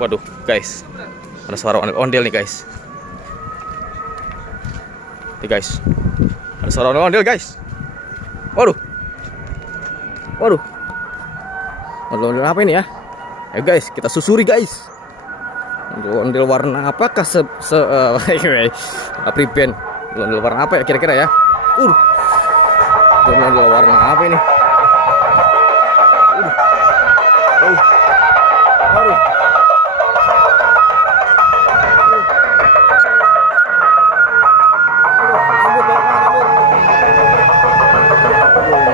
Waduh, guys. Ada suara ondel nih, guys. Nih, guys. Ada suara ondel, guys. Waduh. Waduh. Ondel apa ini ya? Ayo, guys, kita susuri, guys. Ondel warna apakah priben? Ondel warna apa ya kira-kira ya? Ondel warna apa ini? Waduh.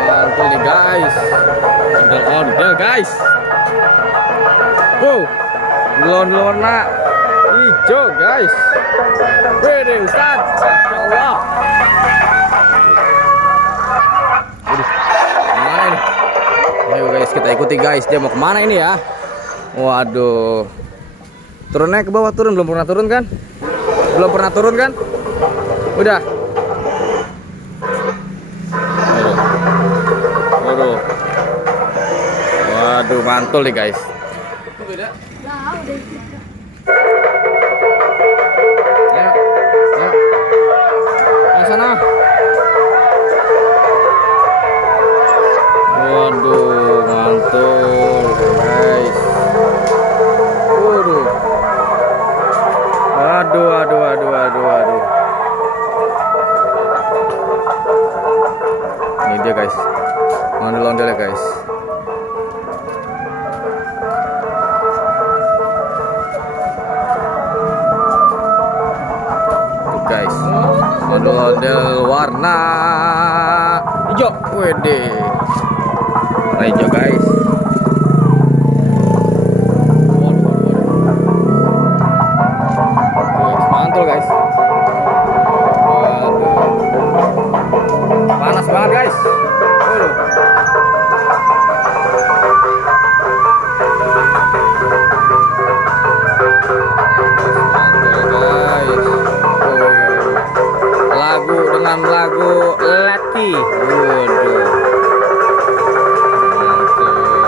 Mantul nih, guys. Ondel, guys. Wow. Ondel warna hijau, guys. Wede, Ustaz. Masya Allah. Mana ini? Ayo, guys, kita ikuti, guys. Dia mau kemana ini ya? Waduh. Turunnya ke bawah, turun. Belum pernah turun kan? Belum pernah turun kan? Udah. Waduh. Waduh, mantul nih, guys. Ayo. Ayo. Ayo sana. Waduh, mantul, guys. Waduh. Aduh. Ini dia, guys. Ondel-ondel ya, guys. Tuh, guys. Ondel-ondel warna hijau. Wede. Warna hijau, guys. Mantul, guys. Waduh. Panas banget, guys. Waduh. Mantul, guys. Lagu dengan lagu Leti. Waduh. Mantul.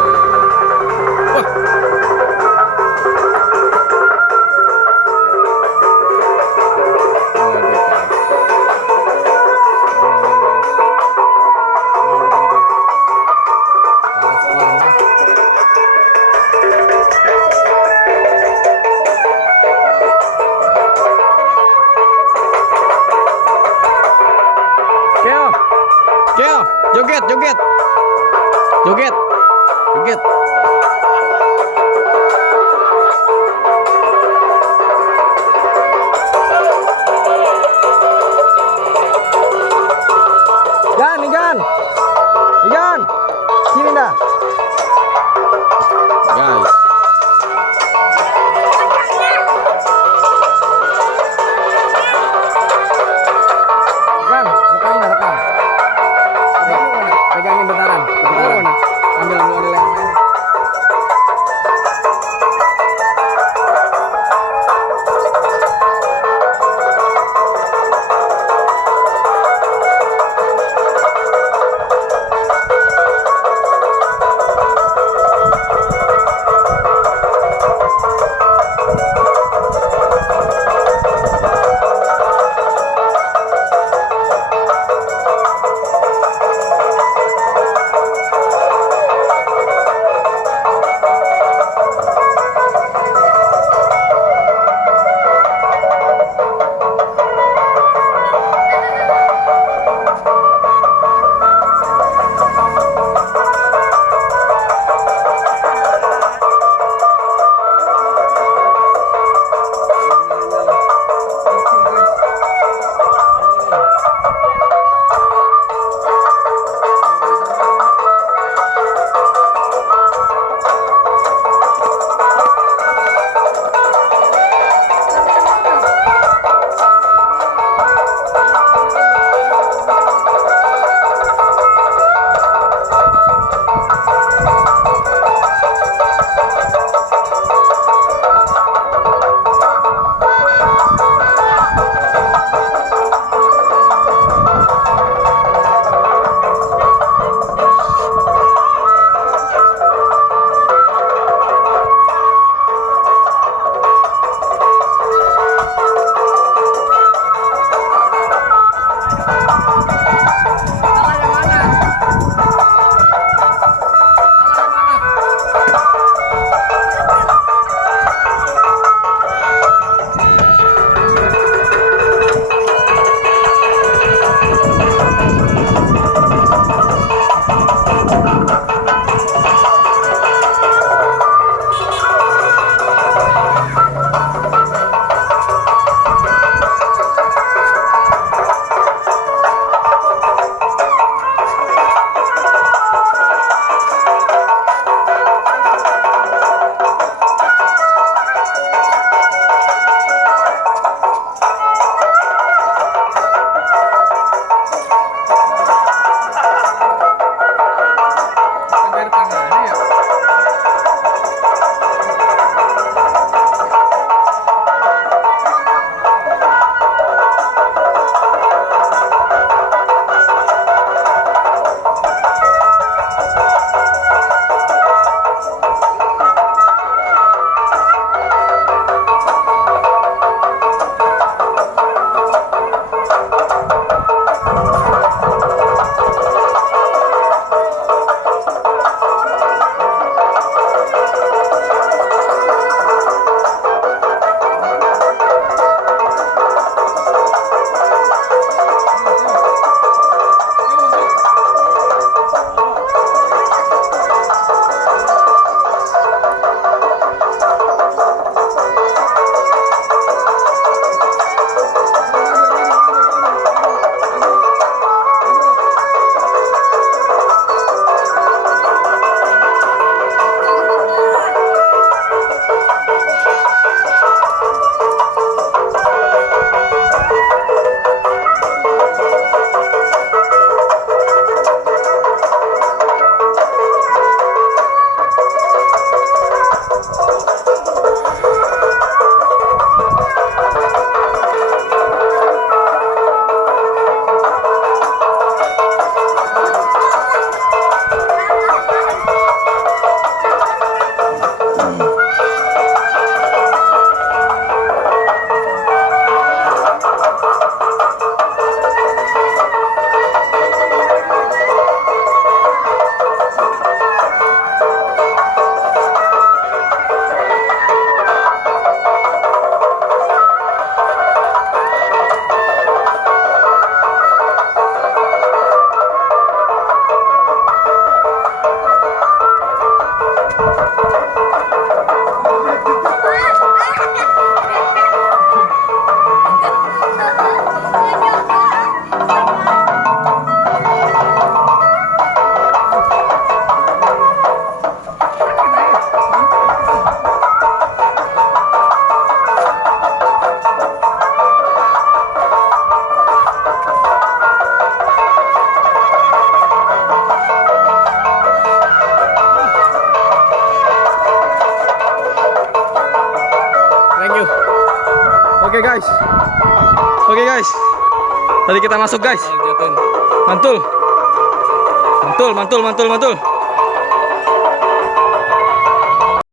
Oke guys. Oke guys. Tadi kita masuk guys. Mantul. Mantul, mantul, mantul, mantul.